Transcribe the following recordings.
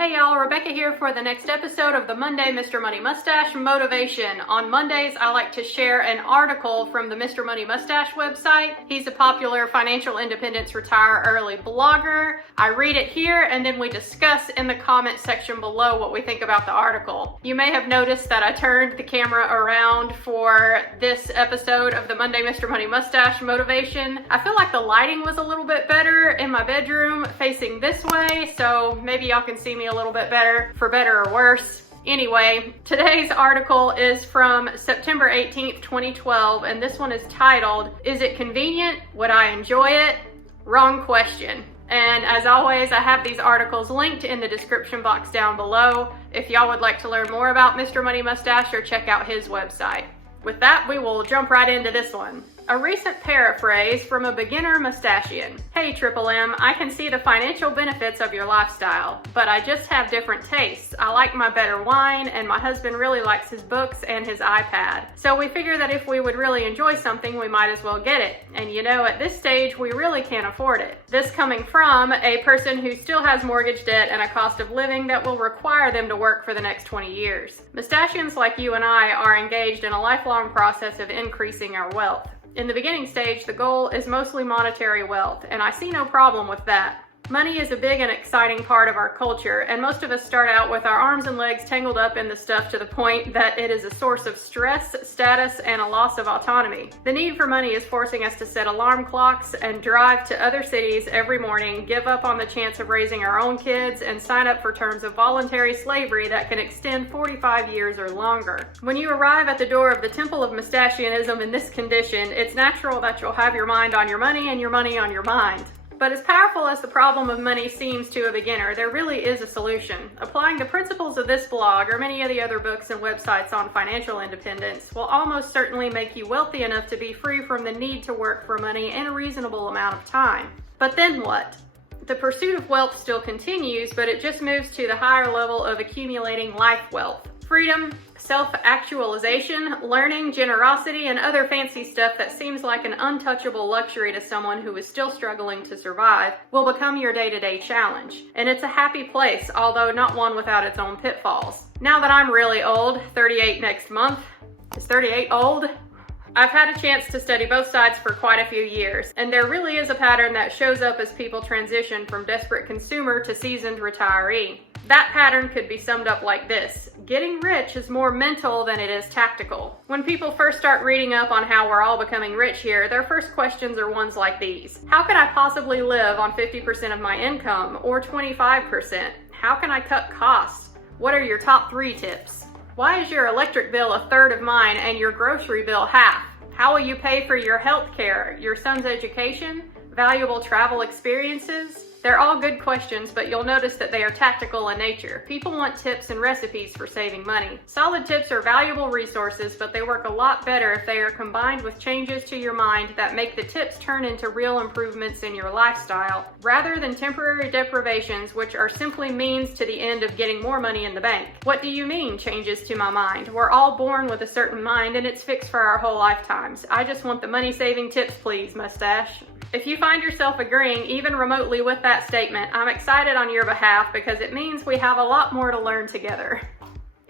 Hey y'all, Rebecca here for the next episode of the Monday Mr. Money Mustache Motivation. On Mondays, I like to share an article from the Mr. Money Mustache website. He's a popular financial independence retire early blogger. I read it here and then we discuss in the comment section below what we think about the article. You may have noticed that I turned the camera around for this episode of the Monday Mr. Money Mustache Motivation. I feel like the lighting was a little bit better in my bedroom facing this way, so maybe y'all can see me a little bit better, for better or worse. Anyway, today's article is from September 18th, 2012, and this one is titled, "Is it convenient? Would I enjoy it? Wrong question." And as always, I have these articles linked in the description box down below if y'all would like to learn more about Mr. Money Mustache or check out his website. With that, we will jump right into this one. A recent paraphrase from a beginner mustachian. Hey Triple M, I can see the financial benefits of your lifestyle, but I just have different tastes. I like my better wine, and my husband really likes his books and his iPad. So we figure that if we would really enjoy something, we might as well get it. And you know, at this stage, we really can't afford it. This coming from a person who still has mortgage debt and a cost of living that will require them to work for the next 20 years. Mustachians like you and I are engaged in a lifelong process of increasing our wealth. In the beginning stage, the goal is mostly monetary wealth, and I see no problem with that. Money is a big and exciting part of our culture, and most of us start out with our arms and legs tangled up in the stuff to the point that it is a source of stress, status, and a loss of autonomy. The need for money is forcing us to set alarm clocks and drive to other cities every morning, give up on the chance of raising our own kids, and sign up for terms of voluntary slavery that can extend 45 years or longer. When you arrive at the door of the temple of mustachianism in this condition, it's natural that you'll have your mind on your money and your money on your mind. But as powerful as the problem of money seems to a beginner, there really is a solution. Applying the principles of this blog or many of the other books and websites on financial independence will almost certainly make you wealthy enough to be free from the need to work for money in a reasonable amount of time. But then what? The pursuit of wealth still continues, but it just moves to the higher level of accumulating life wealth. Freedom, self-actualization, learning, generosity, and other fancy stuff that seems like an untouchable luxury to someone who is still struggling to survive will become your day-to-day challenge. And it's a happy place, although not one without its own pitfalls. Now that I'm really old, 38 next month, is 38 old? I've had a chance to study both sides for quite a few years, and there really is a pattern that shows up as people transition from desperate consumer to seasoned retiree. That pattern could be summed up like this: getting rich is more mental than it is tactical. When people first start reading up on how we're all becoming rich here, their first questions are ones like these. How can I possibly live on 50% of my income, or 25%? How can I cut costs? What are your top 3 tips? Why is your electric bill a third of mine and your grocery bill half? How will you pay for your health care, your son's education, valuable travel experiences? They're all good questions, but you'll notice that they are tactical in nature. People want tips and recipes for saving money. Solid tips are valuable resources, but they work a lot better if they are combined with changes to your mind that make the tips turn into real improvements in your lifestyle, rather than temporary deprivations, which are simply means to the end of getting more money in the bank. What do you mean, changes to my mind? We're all born with a certain mind, and it's fixed for our whole lifetimes. I just want the money-saving tips, please, Mustache. If you find yourself agreeing even remotely with that statement, I'm excited on your behalf because it means we have a lot more to learn together.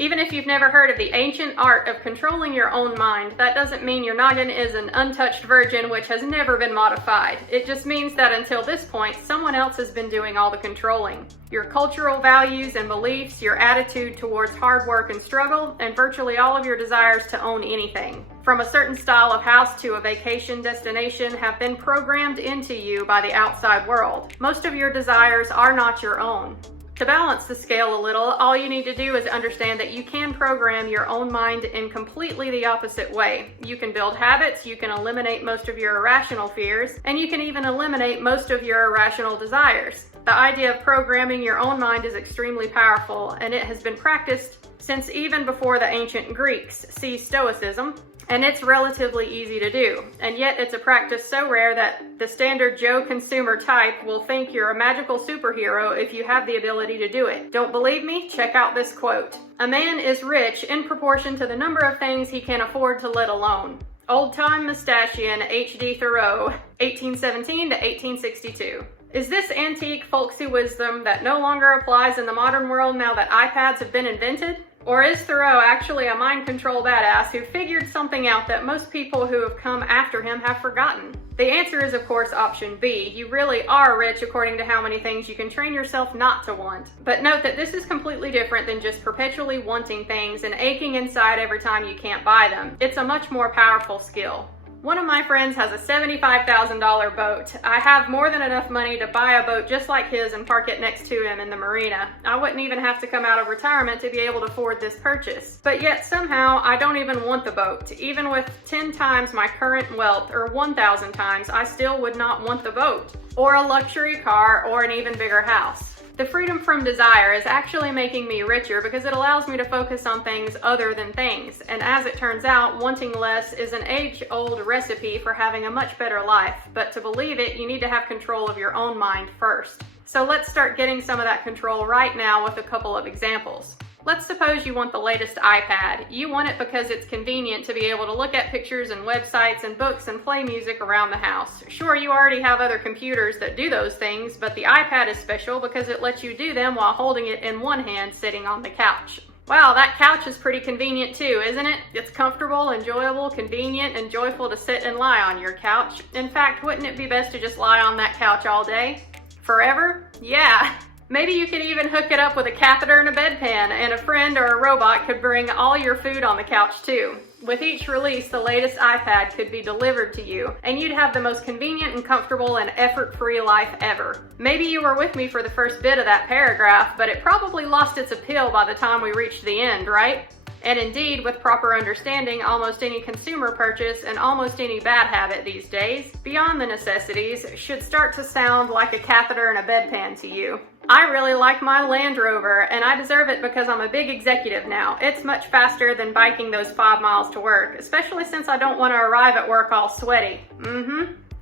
Even if you've never heard of the ancient art of controlling your own mind, that doesn't mean your noggin is an untouched virgin which has never been modified. It just means that until this point, someone else has been doing all the controlling. Your cultural values and beliefs, your attitude towards hard work and struggle, and virtually all of your desires to own anything, from a certain style of house to a vacation destination, have been programmed into you by the outside world. Most of your desires are not your own. To balance the scale a little, all you need to do is understand that you can program your own mind in completely the opposite way. You can build habits, you can eliminate most of your irrational fears, and you can even eliminate most of your irrational desires. The idea of programming your own mind is extremely powerful, and it has been practiced since even before the ancient Greeks. See Stoicism. And it's relatively easy to do. And yet it's a practice so rare that the standard Joe consumer type will think you're a magical superhero if you have the ability to do it. Don't believe me? Check out this quote. A man is rich in proportion to the number of things he can afford to let alone. Old-time mustachian H.D. Thoreau, 1817 to 1862. Is this antique folksy wisdom that no longer applies in the modern world now that iPads have been invented? Or is Thoreau actually a mind control badass who figured something out that most people who have come after him have forgotten? The answer is, of course, option B. You really are rich according to how many things you can train yourself not to want. But note that this is completely different than just perpetually wanting things and aching inside every time you can't buy them. It's a much more powerful skill. One of my friends has a $75,000 boat. I have more than enough money to buy a boat just like his and park it next to him in the marina. I wouldn't even have to come out of retirement to be able to afford this purchase. But yet somehow I don't even want the boat. Even with 10 times my current wealth, or 1,000 times, I still would not want the boat, or a luxury car, or an even bigger house. The freedom from desire is actually making me richer because it allows me to focus on things other than things. And as it turns out, wanting less is an age-old recipe for having a much better life. But to believe it, you need to have control of your own mind first. So let's start getting some of that control right now with a couple of examples. Let's suppose you want the latest iPad. You want it because it's convenient to be able to look at pictures and websites and books and play music around the house. Sure, you already have other computers that do those things, but the iPad is special because it lets you do them while holding it in one hand sitting on the couch. Wow, that couch is pretty convenient too, isn't it? It's comfortable, enjoyable, convenient, and joyful to sit and lie on your couch. In fact, wouldn't it be best to just lie on that couch all day? Forever? Yeah. Maybe you could even hook it up with a catheter and a bedpan, and a friend or a robot could bring all your food on the couch too. With each release, the latest iPad could be delivered to you, and you'd have the most convenient and comfortable and effort-free life ever. Maybe you were with me for the first bit of that paragraph, but it probably lost its appeal by the time we reached the end, right? And indeed, with proper understanding, almost any consumer purchase and almost any bad habit these days, beyond the necessities, should start to sound like a catheter and a bedpan to you. I really like my Land Rover, and I deserve it because I'm a big executive now. It's much faster than biking those 5 miles to work, especially since I don't want to arrive at work all sweaty.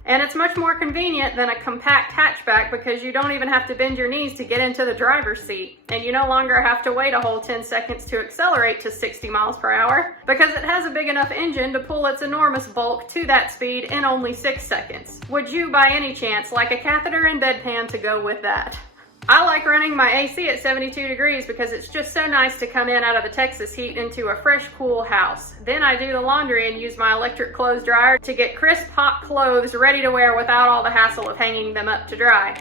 And it's much more convenient than a compact hatchback because you don't even have to bend your knees to get into the driver's seat. And you no longer have to wait a whole 10 seconds to accelerate to 60 miles per hour because it has a big enough engine to pull its enormous bulk to that speed in only 6 seconds. Would you, by any chance, like a catheter and bedpan to go with that? I like running my AC at 72 degrees because it's just so nice to come in out of the Texas heat into a fresh, cool house. Then I do the laundry and use my electric clothes dryer to get crisp, hot clothes ready to wear without all the hassle of hanging them up to dry.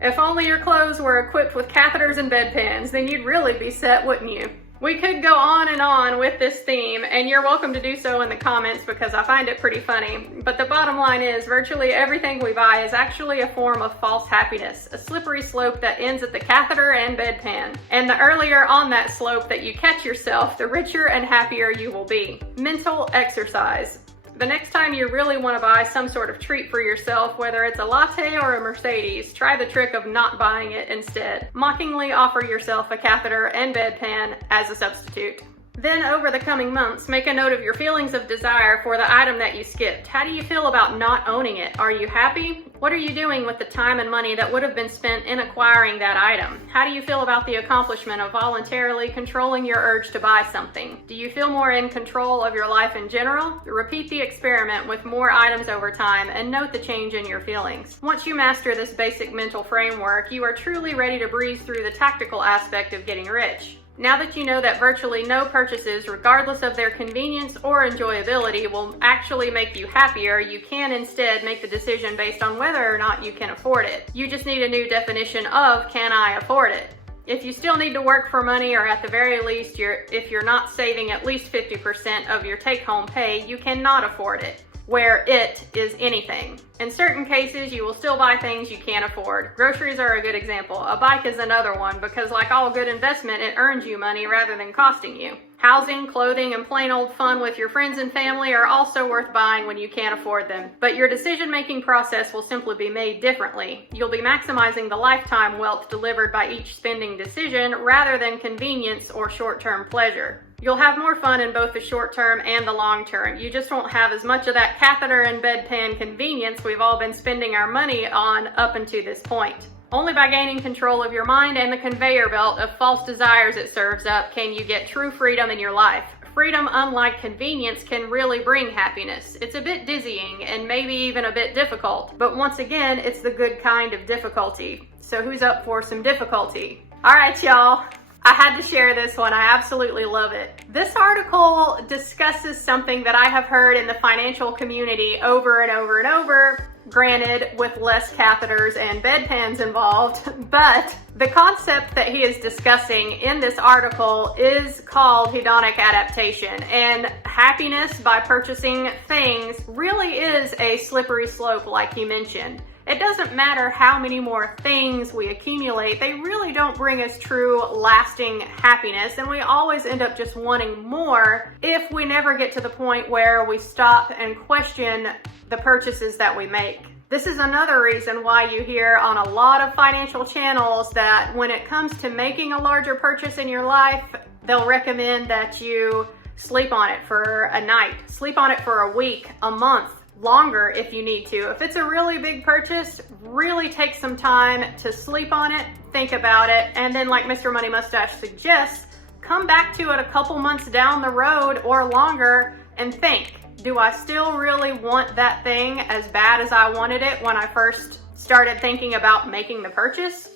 If only your clothes were equipped with catheters and bedpans, then you'd really be set, wouldn't you? We could go on and on with this theme, and you're welcome to do so in the comments because I find it pretty funny. But the bottom line is, virtually everything we buy is actually a form of false happiness, a slippery slope that ends at the catheter and bedpan. And the earlier on that slope that you catch yourself, the richer and happier you will be. Mental exercise. The next time you really want to buy some sort of treat for yourself, whether it's a latte or a Mercedes, try the trick of not buying it instead. Mockingly offer yourself a catheter and bedpan as a substitute. Then, over the coming months, make a note of your feelings of desire for the item that you skipped. How do you feel about not owning it? Are you happy? What are you doing with the time and money that would have been spent in acquiring that item? How do you feel about the accomplishment of voluntarily controlling your urge to buy something? Do you feel more in control of your life in general? Repeat the experiment with more items over time and note the change in your feelings. Once you master this basic mental framework, you are truly ready to breeze through the tactical aspect of getting rich. Now that you know that virtually no purchases, regardless of their convenience or enjoyability, will actually make you happier, you can instead make the decision based on whether or not you can afford it. You just need a new definition of, can I afford it? If you still need to work for money, or at the very least, if you're not saving at least 50% of your take-home pay, you cannot afford it, where it is anything. In certain cases, you will still buy things you can't afford. Groceries are a good example. A bike is another one because, like all good investment, it earns you money rather than costing you. Housing, clothing, and plain old fun with your friends and family are also worth buying when you can't afford them. But your decision-making process will simply be made differently. You'll be maximizing the lifetime wealth delivered by each spending decision rather than convenience or short-term pleasure. You'll have more fun in both the short term and the long term. You just won't have as much of that catheter and bedpan convenience we've all been spending our money on up until this point. Only by gaining control of your mind and the conveyor belt of false desires it serves up can you get true freedom in your life. freedom, unlike convenience, can really bring happiness. It's a bit dizzying and maybe even a bit difficult, but once again, it's the good kind of difficulty. So who's up for some difficulty? All right, y'all. I had to share this one. I absolutely love it. This article discusses something that I have heard in the financial community over and over and over, granted with less catheters and bedpans involved, but the concept that he is discussing in this article is called hedonic adaptation, and happiness by purchasing things really is a slippery slope, like he mentioned. It doesn't matter how many more things we accumulate, they really don't bring us true, lasting happiness, and we always end up just wanting more if we never get to the point where we stop and question the purchases that we make. This is another reason why you hear on a lot of financial channels that when it comes to making a larger purchase in your life, they'll recommend that you sleep on it for a night, sleep on it for a week, a month, longer if you need to. If it's a really big purchase, really take some time to sleep on it, think about it, and then, like Mr. Money Mustache suggests, come back to it a couple months down the road or longer and think, do I still really want that thing as bad as I wanted it when I first started thinking about making the purchase?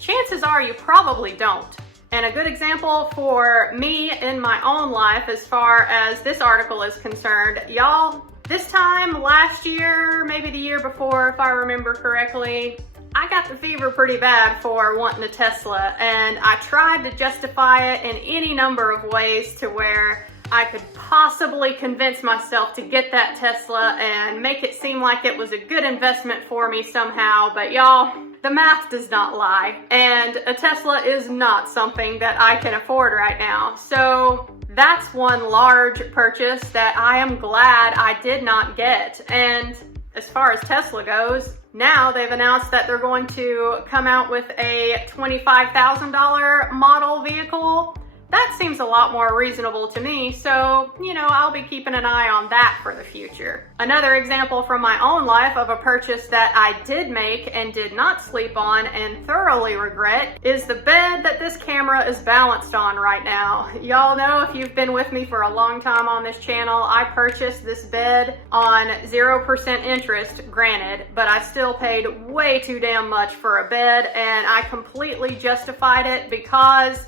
Chances are you probably don't. And a good example for me in my own life as far as this article is concerned, y'all, this time last year, maybe the year before, if I remember correctly, I got the fever pretty bad for wanting a Tesla, and I tried to justify it in any number of ways to where I could possibly convince myself to get that Tesla and make it seem like it was a good investment for me somehow, but y'all, the math does not lie, and a Tesla is not something that I can afford right now. So that's one large purchase that I am glad I did not get. And as far as Tesla goes, now they've announced that they're going to come out with a $25,000 model vehicle. That seems a lot more reasonable to me, so, I'll be keeping an eye on that for the future. Another example from my own life of a purchase that I did make and did not sleep on and thoroughly regret is the bed that this camera is balanced on right now. Y'all know, if you've been with me for a long time on this channel, I purchased this bed on 0% interest, granted, but I still paid way too damn much for a bed, and I completely justified it because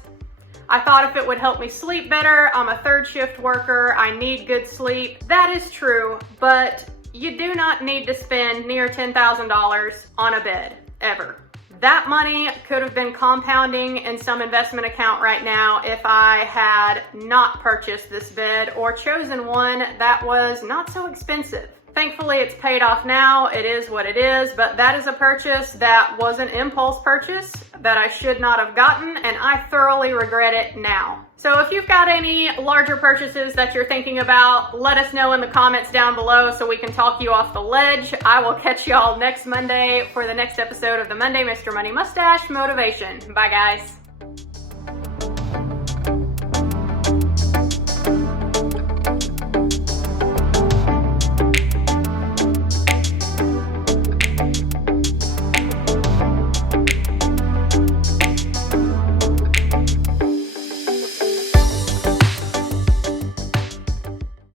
I thought if it would help me sleep better. I'm a third shift worker. I need good sleep. That is true, but you do not need to spend near $10,000 on a bed, ever. That money could have been compounding in some investment account right now if I had not purchased this bed or chosen one that was not so expensive. Thankfully, it's paid off now. It is what it is, but that is a purchase that was an impulse purchase that I should not have gotten, and I thoroughly regret it now. So if you've got any larger purchases that you're thinking about, let us know in the comments down below so we can talk you off the ledge. I will catch y'all next Monday for the next episode of the Monday Mr. Money Mustache Motivation. Bye, guys.